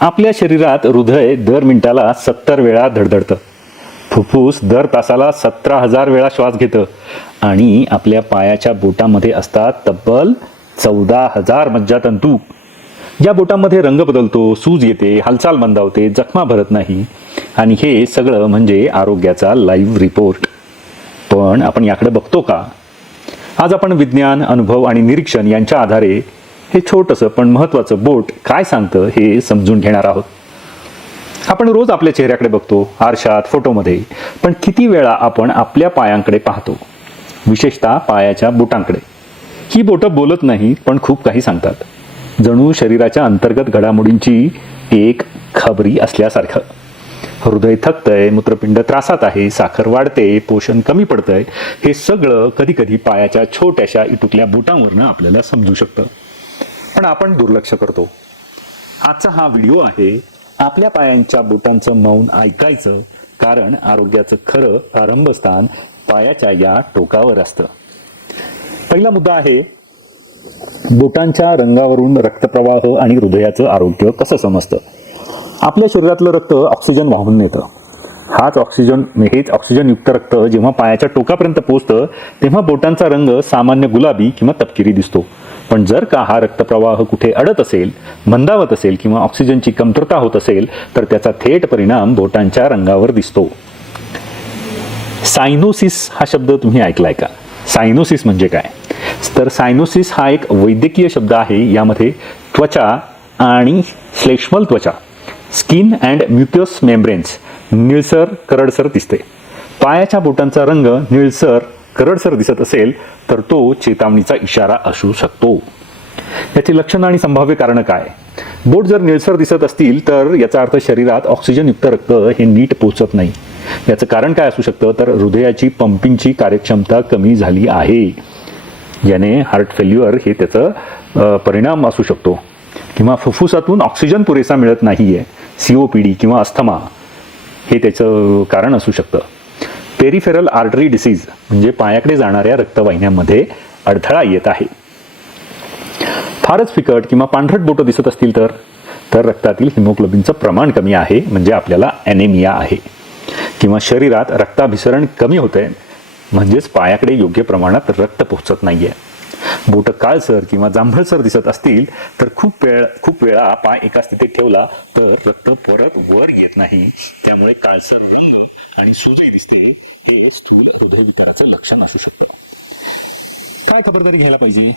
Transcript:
आपल्या शरीरात हृदय दर मिनिटाला 70 वेळा धडधडतं, फुफ्फुस दर तासाला 17,000 वेळा श्वास घेतं आणि आपल्या पायाच्या बोटामध्ये असतात तब्बल 14,000 मज्जातंतू. या बोटामध्ये रंग बदलतो, सूज येते, हालचाल मंदावते, जखमा भरत नाही आणि हे सगळं म्हणजे आरोग्याचा लाईव्ह रिपोर्ट. पण आपण याकडे बघतो का? आज आपण विज्ञान, अनुभव आणि निरीक्षण यांच्या आधारे हे छोटंसं पण महत्त्वाचं बोट काय सांगतं हे समजून घेणार आहोत. आपण रोज आपल्या चेहऱ्याकडे बघतो, आरशात, फोटोमध्ये, पण किती वेळा आपण आपल्या पायांकडे पाहतो, विशेषतः पायाच्या बोटांकडे? ही बोटं बोलत नाही पण खूप काही सांगतात, जणू शरीराच्या अंतर्गत घडामोडींची एक खबरी असल्यासारखं. हृदय थकतंय, मूत्रपिंड त्रासात आहे, साखर वाढते, पोषण कमी पडतंय, हे सगळं कधी कधी पायाच्या छोट्याशा इटुकल्या बोटांवरनं आपल्याला समजू शकतं, पण आपण दुर्लक्ष करतो. आजचा हा व्हिडिओ आहे आपल्या पायांच्या बोटांचं मौन ऐकायचं, कारण आरोग्याचं खरं आरंभस्थान पायाच्या या टोकावर असतं. पहिला मुद्दा आहे बोटांच्या रंगावरून रक्तप्रवाह आणि हृदयाचं आरोग्य कसं समजतं. आपल्या शरीरातलं रक्त ऑक्सिजन वाहून नेतं. हेच ऑक्सिजनयुक्त रक्त जेव्हा पायाच्या टोकापर्यंत पोहोचतं तेव्हा बोटांचा रंग सामान्य गुलाबी किंवा तपकिरी दिसतो. पण जर का हा रक्तप्रवाह कुठे अडत असेल, मंदावत असेल किंवा ऑक्सिजनची कमतरता होत असेल तर त्याचा थेट परिणाम बोटांच्या रंगावर दिसतो. सायनोसिस हा शब्द तुम्ही ऐकलाय का? सायनोसिस म्हणजे काय? तर सायनोसिस हा एक वैद्यकीय शब्द आहे. यामध्ये त्वचा आणि श्लेष्मल त्वचा, स्किन अँड म्युकस मेम्ब्रेन्स निळसर करडसर दिसते. पायाच्या बोटांचा रंग निळसर करडसर दिसत असेल तर तो चेतावणीचा इशारा असू शकतो. याची लक्षणं आणि संभाव्य कारणं काय? बोट जर निळसर दिसत असतील तर याचा अर्थ शरीरात ऑक्सिजनयुक्त रक्त हे नीट पोहोचत नाही. याचं कारण काय असू शकतं? तर हृदयाची पंपिंगची कार्यक्षमता कमी झाली आहे, याने हार्ट फेल्युअर हे त्याचं परिणाम असू शकतो. किंवा फुफ्फुसातून ऑक्सिजन पुरेसा मिळत नाहीये, COPD किंवा अस्थमा हे त्याचं कारण असू शकतं. पेरिफेरल आर्टरी डिसीज म्हणजे पायाकडे जाणाऱ्या रक्तवाहिन्यांमध्ये अडथळा येत आहे. फारच फिकट किंवा पांढरट बोटं दिसत असतील तर रक्तातील हिमोग्लोबिनचं प्रमाण कमी आहे, म्हणजे आपल्याला ॲनेमिया आहे. किंवा शरीरात रक्ताभिसरण कमी होतंय, म्हणजेच पायाकडे योग्य प्रमाणात रक्त पोहोचत नाहीये. बोटं काळसर किंवा जांभळसर दिसत असतील तर खूप वेळा पाय एका स्थितीत ठेवला तर रक्त परत वर येत नाही, त्यामुळे काळसर रंग आणि सुजही दिसते. हे स्थूल हृदयविकाराचं लक्षण असू शकतं. काय खबरदारी घ्यायला पाहिजे?